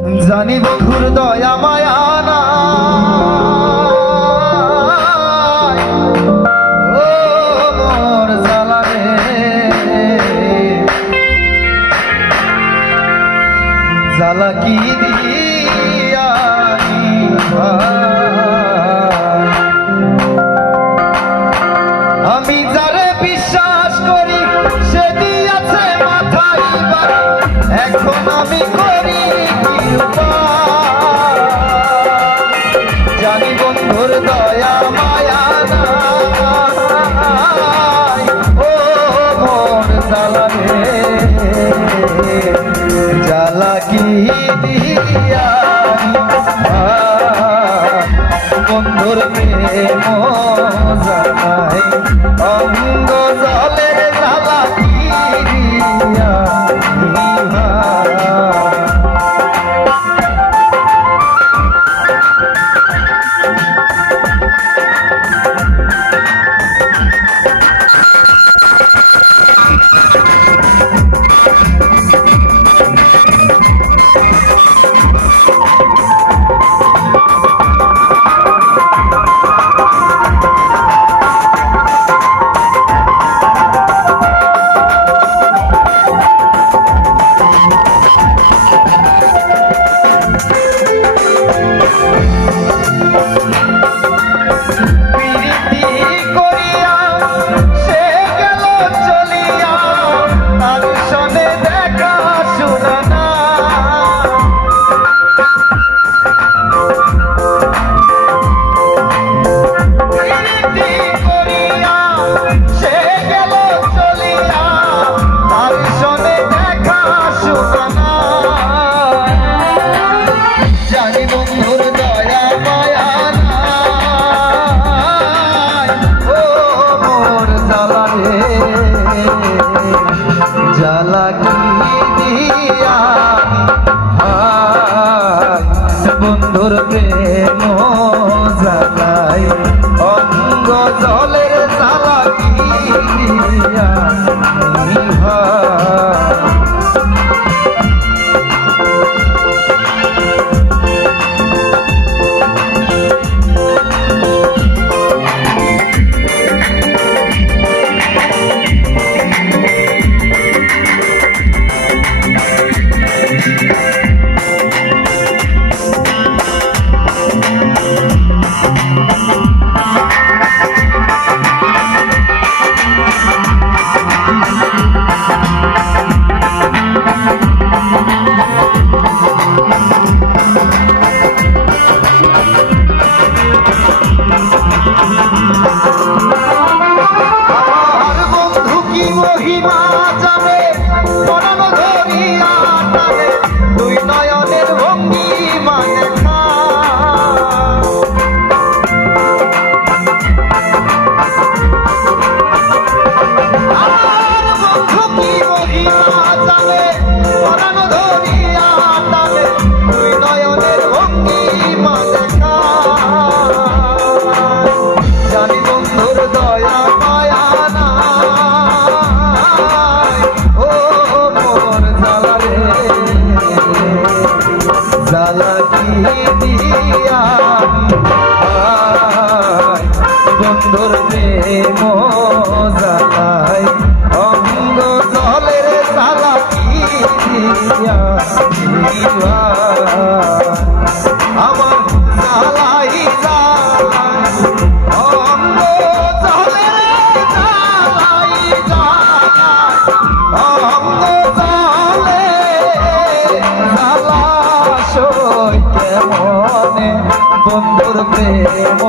জানি বন্ধুর দয়া মায়া নাই, ও মোর জ্বালা রে, জ্বালা কি দিয়ানি আমি যারে বিশ্বাস করি সে দিয়াছে মাথায় বাড়ি, এখন আমি করি কি উপায়? জানি বন্ধুর দয়া মায়া নাই, ও মোর জ্বালা রে, জ্বালা কি দিয়ানি বন্ধুর প্রেম জানাই, অঙ্গ জলের জ্বালা কি জ্বালা কি দিয়ানি বন্ধুর প্রেম জানাই, অঙ্গ জলের জ্বালা কি দিয়ানি জ্বালা কি দিয়ানি বন্ধুর প্রেম জানাই, অঙ্গ জলের জ্বালা কি দিয়ানি আমার জ্বালাই জ্বালাই, অঙ্গ জলের জ্বালাই জ্বালাই, অঙ্গ জলে জ্বালা কেমনে বন্ধুর প্রেম